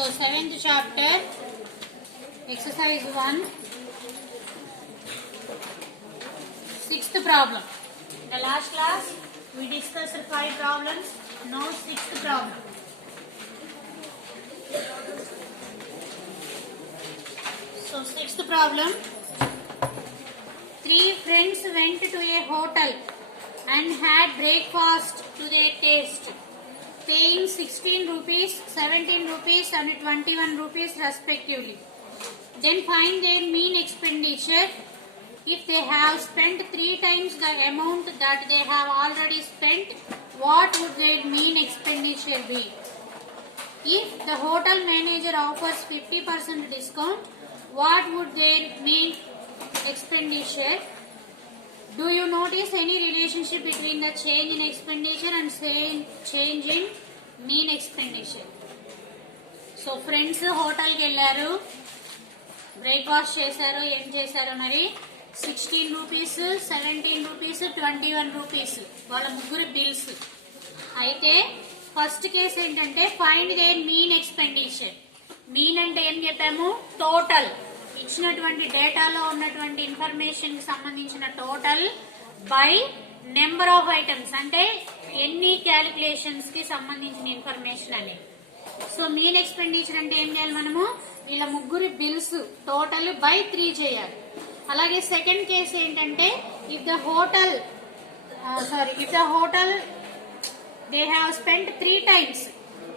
So 7th chapter, exercise 1, 6th problem. In the last class we discussed 5 problems. Now 6th problem. So 6th problem. 3 friends went to a hotel and had breakfast to their taste, paying 16 rupees, 17 rupees and 21 rupees respectively. Then find their mean expenditure. If they have spent 3 times the amount that they have already spent, what would their mean expenditure be? If the hotel manager offers 50% discount, what would their mean expenditure? Do you notice any relationship between the change in expenditure and change in mean expenditure? So friends hotel ki vellaru, breakfast చేశారు, ఏం చేశారు మరి 16 రూపీస్, 17 రూపీస్, 21 రూపీస్ వాళ్ళ ముగ్గురు bills. అయితే first case ఏంటంటే find their mean expenditure. Mean అంటే ఏం చెప్పాము? టోటల్, ఇచ్చినటువంటి డేటాలో ఉన్నటువంటి ఇన్ఫర్మేషన్ కి సంబంధించిన total by number of items, అంటే ఎన్ని క్యాలిక్యులేషన్స్ కి సంబంధించిన ఇన్ఫర్మేషన్ అని. సో మీన్ ఎక్స్పెండిచర్ అంటే ఏం చేయాలి మనము? వీళ్ళ ముగ్గురి బిల్స్ టోటల్ బై 3 చేయాలి. అలాగే సెకండ్ కేసు ఏంటంటే if the hotel they have spent 3 టైమ్స్,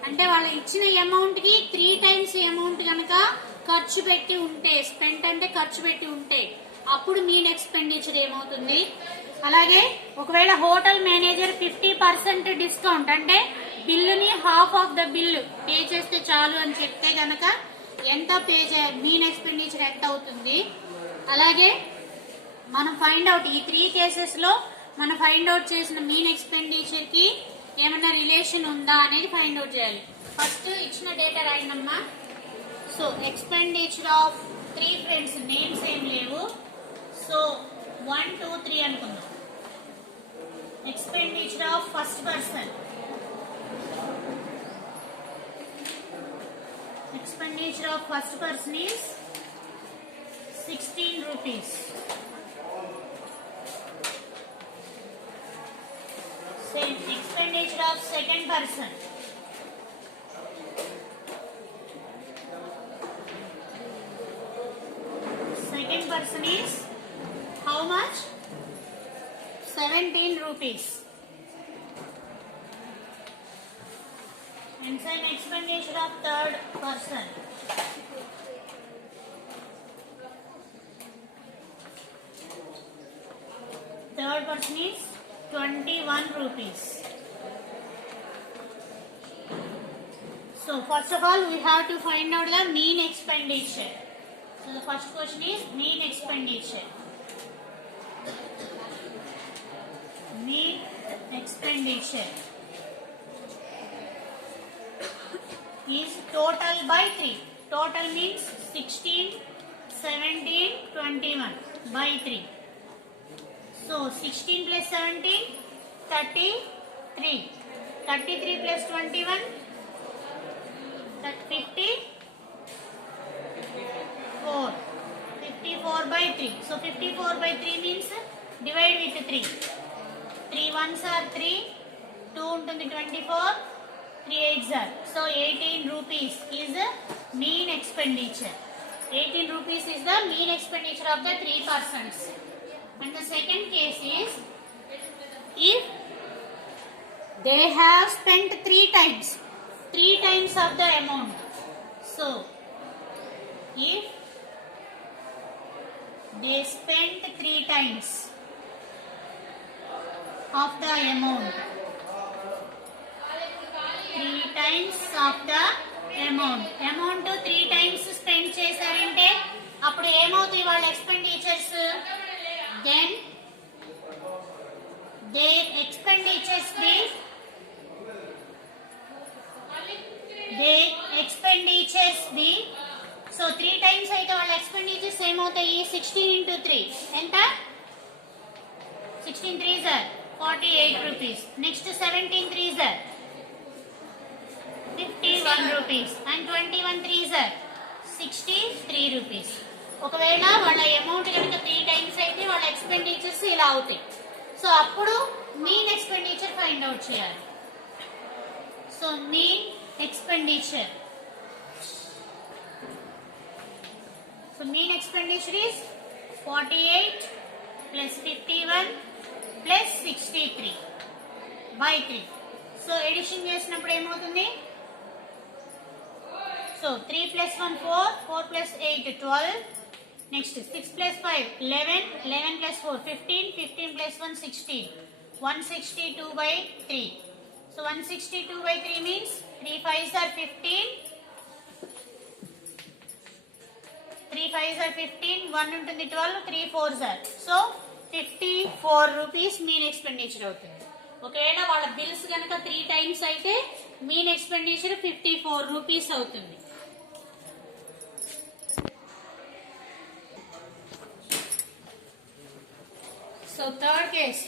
అంటే వాళ్ళు ఇచ్చిన అమౌంట్ కి 3 టైమ్స్ అమౌంట్ కనుక ఖర్చు పెట్టి ఉంటే, స్పెంట్ అంటే ఖర్చు పెట్టి ఉంటే, అప్పుడు మీన్ ఎక్స్పెండిచర్ ఏమవుతుంది? అలాగే ఒకవేళ హోటల్ మేనేజర్ 50% డిస్కౌంట్, అంటే బిల్లుని half of the bill pay చేస్తే చాలు అని చెప్తే గనక ఎంత పే చేయాలి, మీన్ ఎక్స్పెండిచర్ ఎంత అవుతుంది? అలాగే మనం ఫైండ్ అవుట్, ఈ 3 కేసెస్ లో మనం ఫైండ్ అవుట్ చేసిన మీన్ ఎక్స్పెండిచర్ కి ఏమన్నా రిలేషన్ ఉందా అనేది ఫైండ్ అవుట్ చేయాలి. ఫస్ట్ ఇచ్చిన డేటా రాయండమ్మా. So expenditure of 3 friends, names ఏం లేవు, సో 1, 2, 3 అనుకుందాం. Expenditure of first person, expenditure of first person is 16 rupees. Same expenditure of second person, second person is how much? 17 rupees. And same expenditure of third person, third person is 21 rupees. So first of all we have to find out the mean expenditure. So the first question is mean expenditure. Mean expenditure is total by 3. Total means 16, 17, 21 by 3. So 16 plus 17, 33. 33 plus 21, that 54. 54 by 3. So 54 by 3 means divide with 3. 3 ones are 3, 2 ఉంటుంది 24. 3 8s are. So 18 rupees is the mean expenditure. 18 rupees is the mean expenditure of the 3 persons. And the second case is if they have spent 3 times of the amount. So if they spent 3 times of the amount, 3 times of the amount 3 times spend చేశారంటే అప్పుడు ఏమవుతాయి వాళ్ళ expenditures? then their expenditures be so 3 times అయితే వాళ్ళ ఎక్స్పెండిచర్స్ ఏమవుతాయి? 16 into 3 ఎంత? 16 3s are 48 rupees. Next 17 3s are 51 rupees. rupees and 21 3s are 63 rupees. ఒకవేళ వాళ్ళ అమౌంట్ కనుక 3 టైమ్స్ అయితే వాళ్ళ ఎక్స్పెండిచర్స్ ఇలా అవుతాయి. సో అప్పుడు మీన్ ఎక్స్పెండిచర్ ఫైండ్ అవుట్ చేయాలి. So mean expenditure. So mean expenditure is 48 plus 51 plus 63 by 3. So addition చేసినప్పుడు ఏమవుతుంది? సో 3 plus 1 4, 4 plus 8 12, next 6 plus 5 11, 11 plus 4 15, 15 plus 1 16, 162 by 3. So 162 by 3 means 3 5s are 15, 3 5s are 15, 1 ఉంటుంది 12, 3 4s are. So 54 rupees mean expenditure అవుతుంది. ఒకవేళ వాళ్ళ బిల్స్ కనుక 3 టైమ్స్ అయితే మీన్ ఎక్స్పెండిచర్ 54 రూపీస్ అవుతుంది. So third case,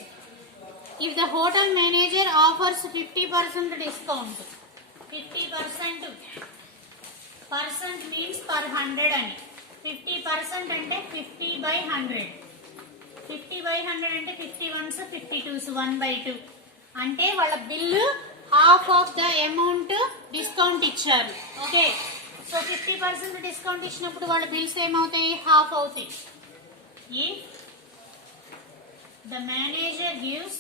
if the hotel manager offers 50% discount, 50% means per 100 అని, 50% అంటే 50 by 100, 50 by 100 అంటే 51s 52s 1/2 అంటే వాళ్ళ bill half of the amount discount ఇచ్చారు. ఓకే, సో 50% డిస్కౌంట్ ఇచ్చినప్పుడు వాళ్ళ బిల్స్ ఏమవుతాయి? హాఫ్ అవుతాయి. If the manager gives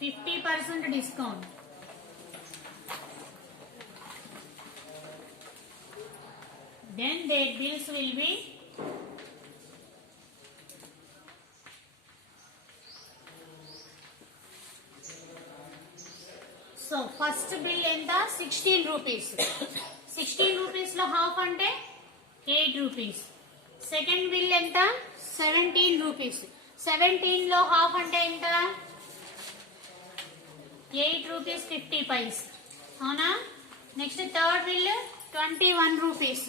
50% discount, then their bills will be so first bill enta 16 rupees, 16 rupees lo half ante 8 rupees. Second bill ఎంత? 17 రూపీస్. 17 లో హాఫ్ అంటే ఎంత? 8 రూపీస్ 50 పైస్. అవునా? Next third bill 21 rupees.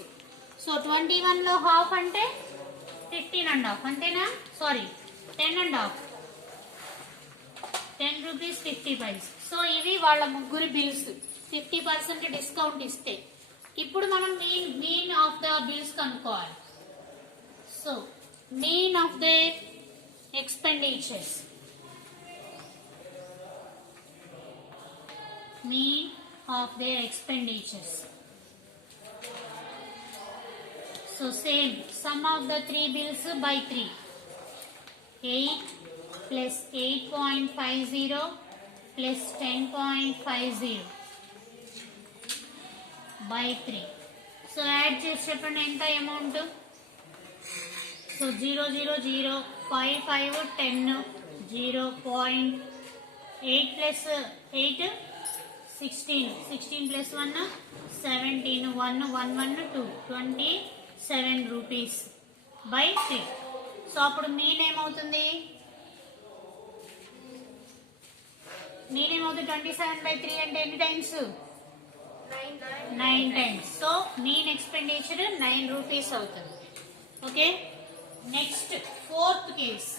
So 21 లో హాఫ్ అంటే 15.5 అంతేనా? సారీ 10.5, 10 రూపీస్ 50 పైస్. సో ఇవి వాళ్ళ ముగ్గురు బిల్స్ 50% డిస్కౌంట్ ఇస్తే. ఇప్పుడు మనం మీన్ ఆఫ్ ద బిల్స్ కనుక్కోవాలి. So mean of the expenditures, mean of their expenditures. So same sum of the three bills by 3, 8 plus 8.50 plus 10.50 by 3. So add చేసి చెప్పండి ఎంత అమౌంట్. సో 0 0 0 5 5 10 0.8 plus 8 16, 16 plus 1 17, 1 1 1 2 27 rupees by 3. సో అప్పుడు మీన్ ఏమవుతుంది? మీన్ ఏమవుతుంది? 27 by 3 అంటే ఎన్ని times? 9 times. So mean expenditure 9 rupees అవుతుంది. Okay, next fourth case.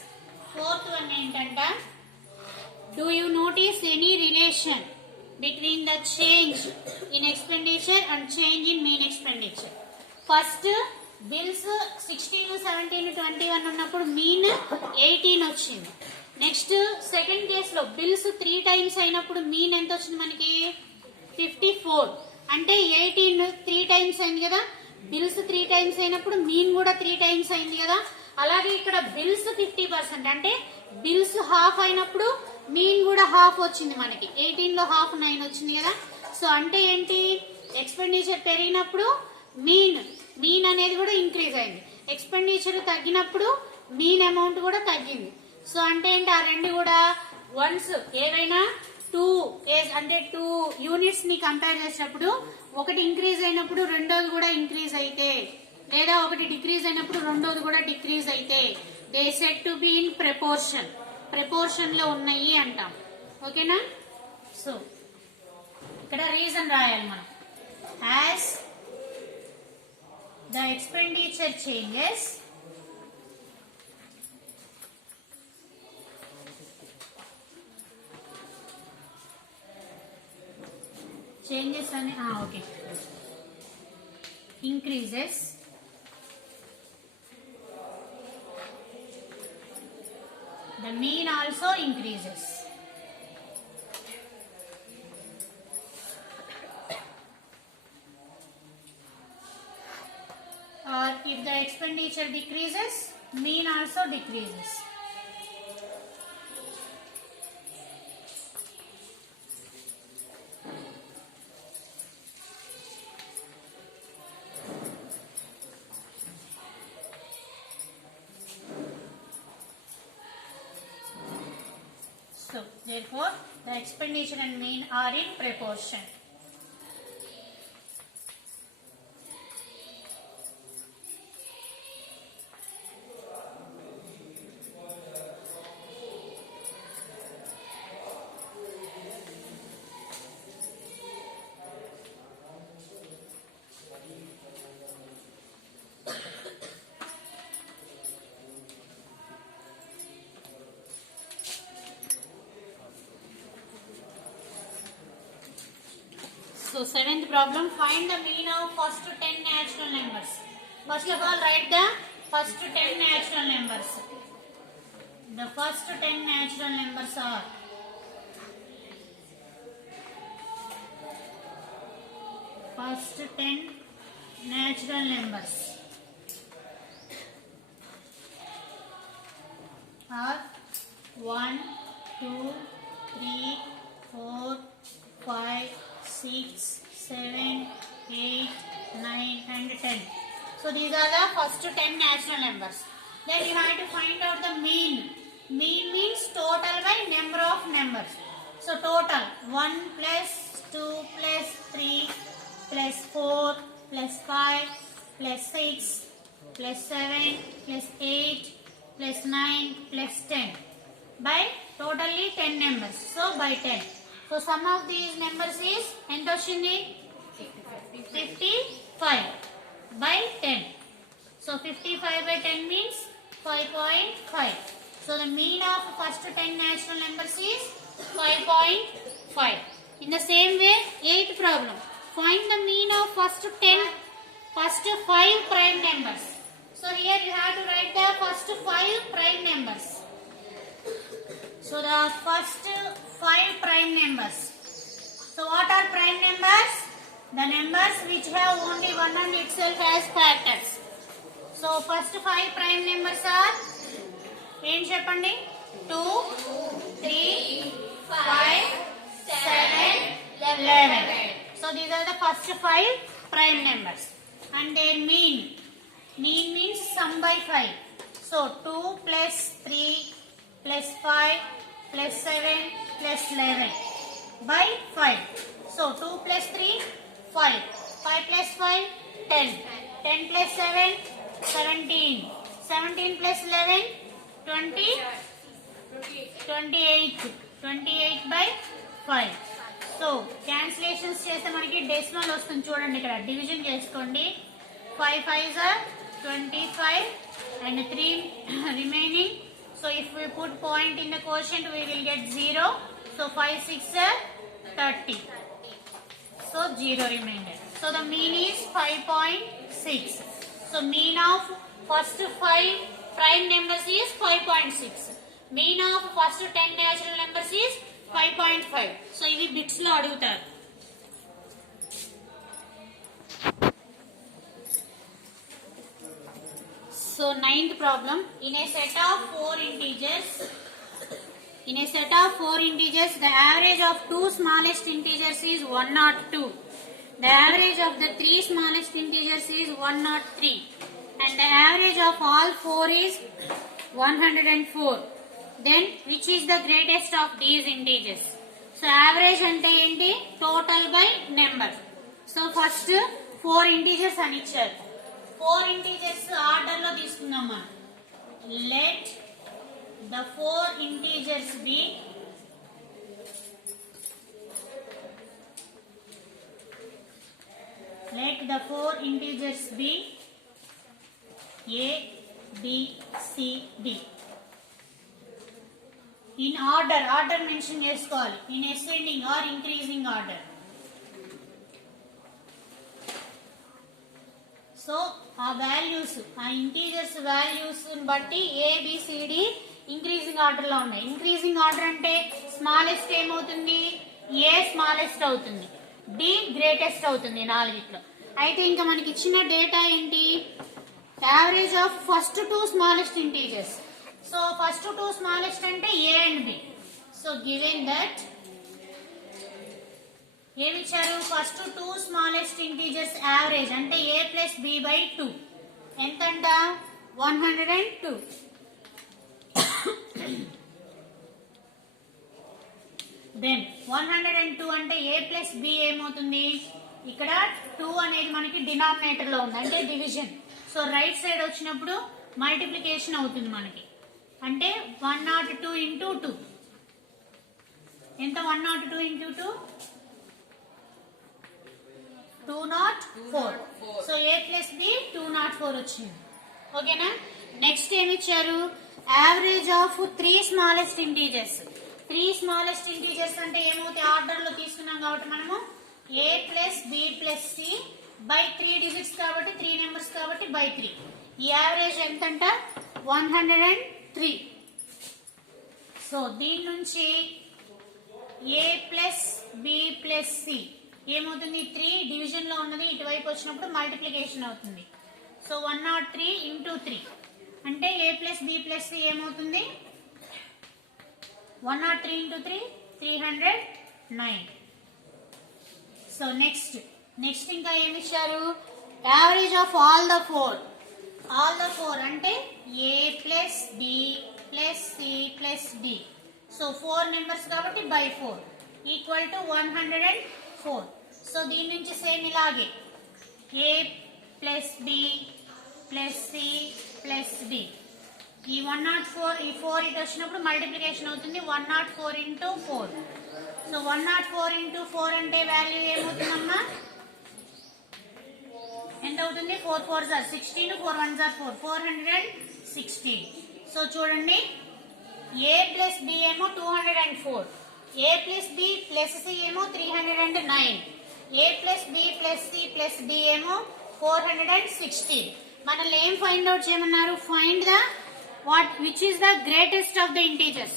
Fourth one ఏంటంటే, do you notice any relation between the change in expenditure and change in mean expenditure? First bills 16 17 21 ఉన్నప్పుడు mean 18 వచ్చింది. Next second case లో bills 3 times అయినప్పుడు mean ఎంత వచ్చింది మనకి? 54. అంటే 18 3 టైమ్స్ అయింది కదా. బిల్స్ 3 టైమ్స్ అయినప్పుడు మీన్ కూడా 3 టైమ్స్ అయింది కదా. అలాగే ఇక్కడ బిల్స్ 50% అంటే బిల్స్ హాఫ్ అయినప్పుడు మీన్ కూడా హాఫ్ వచ్చింది మనకి. 18 లో హాఫ్ 9 వచ్చింది కదా. సో అంటే ఏంటి? ఎక్స్పెండిచర్ పెరిగినప్పుడు మీన్ అనేది కూడా ఇంక్రీజ్ అయింది. ఎక్స్పెండిచర్ తగ్గినప్పుడు మీన్ అమౌంట్ కూడా తగ్గింది. సో అంటే ఏంటి? ఆ రెండు కూడా వన్స్ ఏవైనా 2 అంటే 2 యూనిట్స్ ని కంపేర్ చేసినప్పుడు ఒకటి ఇంక్రీజ్ అయినప్పుడు రెండోది కూడా ఇంక్రీజ్ అయితే, లేదా ఒకటి డిక్రీజ్ అయినప్పుడు రెండోది కూడా డిక్రీజ్ అయితే, they set to be in proportion లో ఉన్నాయి అంటాం. ఓకేనా? సో ఇక్కడ రీజన్ రాయాలి మనం. As the expenditure changes, changes and okay, increases, the mean also increases. Or if the expenditure decreases, mean also decreases. So, therefore, the expenditure and mean are in proportion. So, seventh problem, find the mean of first 10 natural numbers. First of all, write the first 10 natural numbers. The first 10 natural numbers are first 10 natural numbers are 1, 2, 3, 4, 5, 6, 7, 8, 9 and 10. So these are the first 10 natural numbers. Then you have to find out the mean. Mean means total by number of numbers. So total 1 plus 2 plus 3 plus 4 plus 5 plus 6 plus 7 plus 8 plus 9 plus 10 by totally 10 numbers. So by 10. So sum of these numbers is ఎంత వచ్చింది 55 by 10. So 55 by 10 means 5.5. So the mean of first 10 natural numbers is 5.5. In the same way, 8th problem. Find the mean of first 5 prime numbers. So here you have to write the first 5 prime numbers. So the first 5 prime numbers. So what are prime numbers? The numbers which have only one on itself as factors. So first 5 prime numbers are ఏం చెప్పండి 2, 3, 5, 7, 11. So these are the first 5 prime numbers. And their mean. Mean means sum by 5. So 2 plus 3 plus 5 plus 7 plus 11 by 5. So 2 plus 3, 5. 5 plus 5, 10. 10 plus 7, 17. 17 plus 11, 20. 28. 28 by 5. So cancellations చేస్తే మనకి డెసిమల్ వస్తుంది చూడండి ఇక్కడ డివిజన్ చేసుకోండి 5 5s are 25 and 3 remaining. So if we put point in the quotient we will get 0. So 5 6 are 30. So 0 remainder. So the mean is 5.6. So mean of first 5 prime numbers is 5.6. Mean of first 10 natural numbers is 5.5. So ఇవి బిట్స్ లో అడుగుతారు. So 9th problem, in a set of 4 integers, the average of 2 smallest integers is 102. The average of the 3 smallest integers is 103. And the average of all 4 is 104. Then which is the greatest of these integers? So average ante enti total by number. So first 4 integers అని ఇచ్చారు. 4 integers order లో తీసుకుందాం మనం. Let the 4 integers be A, B, C, D. In order mention చేసుకోవాలి. In ascending or increasing order. So ఆ values, ఆ integers values బట్టి ABCD increasing order లో ఉన్నాయి. ఇంక్రీజింగ్ ఆర్డర్ అంటే స్మాలెస్ట్ ఏమవుతుంది, ఏ స్మాలెస్ట్ అవుతుంది, డి గ్రేటెస్ట్ అవుతుంది నాలుగిట్లో. అయితే ఇంకా మనకి ఇచ్చిన డేటా ఏంటి, average of first two smallest integers. So first two smallest అంటే A and B. So given that ఏమిచ్చారు, first two smallest integers average అంటే ఏ ప్లస్ బి బై 2 ఎంతంట 102. దెన్ 102 అంటే ఏ ప్లస్ బి ఏమవుతుంది, ఇక్కడ 2 అనేది మనకి డినామినేటర్ లో ఉంది అంటే డివిజన్. సో రైట్ సైడ్ వచ్చినప్పుడు మల్టిప్లికేషన్ అవుతుంది మనకి, అంటే 102 ఇంటూ 2 ఎంత, 102 into 2 204. So A plus B 204 వచ్చింది. ఓకేనా. నెక్స్ట్ ఏమిచ్చారు, average of 3 smallest integers. 3 smallest integers అంటే ఏమవుతాయి, ఆర్డర్ లో తీసుకున్నాం కాబట్టి మనము A plus B plus C by 3 digits కాబట్టి 3 నెంబర్స్ కాబట్టి బై 3. ఈ యావరేజ్ ఎంతంట 103. సో దీని నుంచి ఏ ప్లస్ బి ప్లస్ సి ఏమవుతుంది, 3 డివిజన్ లో ఉన్నది ఇటువైపు వచ్చినప్పుడు మల్టిప్లికేషన్ అవుతుంది. సో 103 ఇంటూ 3 అంటే A plus B plus C ఏమవుతుంది, 103 ఇంటూ 3 309. సో నెక్స్ట్ ఇంకా ఏమి ఇచ్చారు, average of all the four అంటే A plus B plus C plus D. So 4 numbers కాబట్టి బై 4 ఈక్వల్ టు 104. సో దీని నుంచి సేమ్ ఇలాగే A plus B plus C plus D. ఈ 104 ఈ 4 ఇటు వచ్చినప్పుడు మల్టిప్లికేషన్ అవుతుంది, 104 ఇంటూ 4. సో 104 ఇంటూ 4 అంటే వాల్యూ ఏమవుతుందమ్మా, ఎంత అవుతుంది, 4 4s are 16, 4 1s are 4, 416. సో చూడండి ఏ ప్లస్ బి ఏమో 204, A plus B plus C ఏమో 309, A plus B plus C plus D ఏమో 416. మనల్ని ఏం ఫైండ్ అవుట్ చేయమన్నారు, find the which is the greatest of the integers.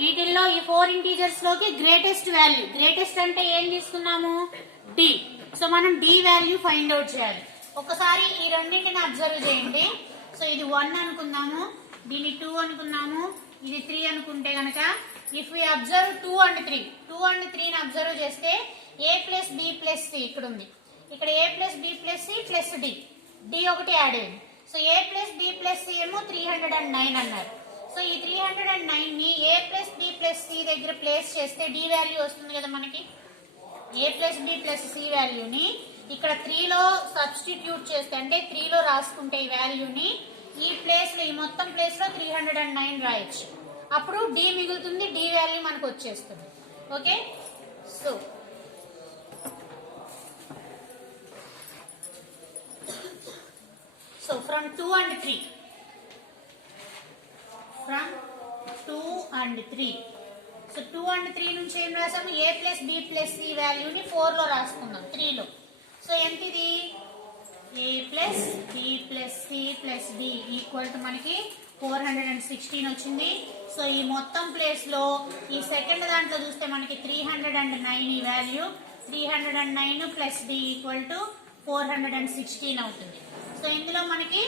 వీటిల్లో ఈ 4 ఇంటీజర్స్ లోకి గ్రేటెస్ట్ వాల్యూ, గ్రేటెస్ట్ అంటే ఏం తీసుకున్నాము, డి. సో మనం డి వాల్యూ ఫైండ్ అవుట్ చేయాలి. ఒకసారి ఈ రెండింటిని అబ్జర్వ్ చేయండి. సో ఇది 1 అనుకుందాము, దీన్ని 2 అనుకున్నాము, ఇది 3 అనుకుంటే గనక ఇఫ్ వి అబ్జర్వ్ 2 and 3 ని అబ్జర్వ్ చేస్తే A plus B plus C ఇక్కడ ఉంది, ఇక్కడ A plus B plus C plus D, D ఒకటి యాడ్ అయింది. So A plus B plus C ఏమో 309 అన్నారు. సో ఈ 309 ని A plus B plus C దగ్గర ప్లేస్ చేస్తే డి వాల్యూ వస్తుంది కదా మనకి. A plus B plus C వాల్యూని ఇక్కడ 3 లో సబ్స్టిట్యూట్ చేస్తే అంటే 3 లో రాసుకుంటే ఈ వాల్యూని ఈ ప్లేస్ లో, ఈ మొత్తం ప్లేస్ లో 309 రాయొచ్చు. అప్పుడు డి మిగులుతుంది, డి వాల్యూ మనకు వచ్చేస్తుంది. Okay. So from 2 and 3, so 2 and 3 నుంచి ఏం రాసాము, A plus B plus C వాల్యూని 4 లో రాసుకున్నాం, 3 లో. సో ఎంత ఇది, A plus B plus C plus D equal to మనకి 416 వచ్చింది. సో ఈ మొత్తం ప్లేస్ లో ఈ సెకండ్ దాంట్లో చూస్తే మనకి 309 ఈ value, 309 plus D equal to 416 అవుతుంది. సో ఇందులో మనకి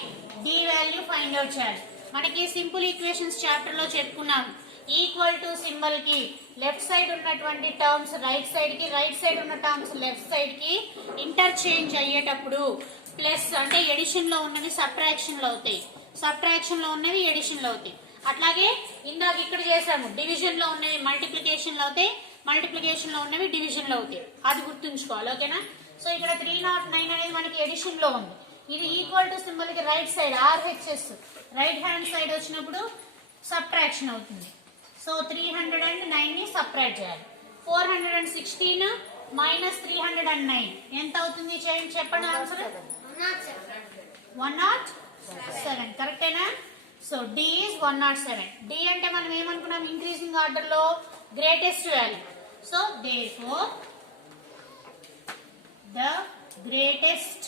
డి వాల్యూ ఫైండ్ అవుట్ చేయాలి. మనకి సింపుల్ ఈక్వేషన్స్ చాప్టర్ లో చెప్పుకున్నాము, ఈక్వల్ టు సింబల్ కి లెఫ్ట్ సైడ్ ఉన్నటువంటి టర్మ్స్ రైట్ సైడ్ కి, రైట్ సైడ్ ఉన్న టర్మ్స్ లెఫ్ట్ సైడ్ కి ఇంటర్చేంజ్ అయ్యేటప్పుడు ప్లస్ అంటే ఎడిషన్ లో ఉన్నవి సబ్ట్రాక్షన్ లో అవుతాయి, సబ్ట్రాక్షన్ లో ఉన్నవి ఎడిషన్ లో అవుతాయి. అట్లాగే ఇందాక ఇక్కడ చేసాము, డివిజన్ లో ఉన్నవి మల్టిప్లికేషన్ లో అవుతాయి, మల్టిప్లికేషన్ లో ఉన్నవి డివిజన్ లో అవుతాయి, అది గుర్తుంచుకోవాలి. ఓకేనా. సో ఇక్కడ 309 అనేది మనకి ఎడిషన్ లో ఉంది, ఇది ఈక్వల్ టు సింబల్ కి right side RHS right hand side వచ్చినప్పుడు సబ్ట్రాక్షన్ అవుతుంది. సో 309 ని సబ్ట్రాక్ట్ చేయాలి. 416 మైనస్ 309 ఎంత అవుతుంది చెప్పండి ఆన్సర్. 107. కరెక్టేనా. So D is 107. డి అంటే మనం ఏమనుకున్నాం, ఇంక్రీజింగ్ ఆర్డర్ లో greatest value. So therefore the greatest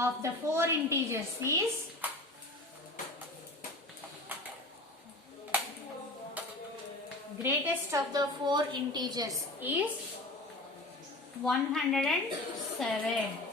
of the four integers is greatest of the four integers is 107.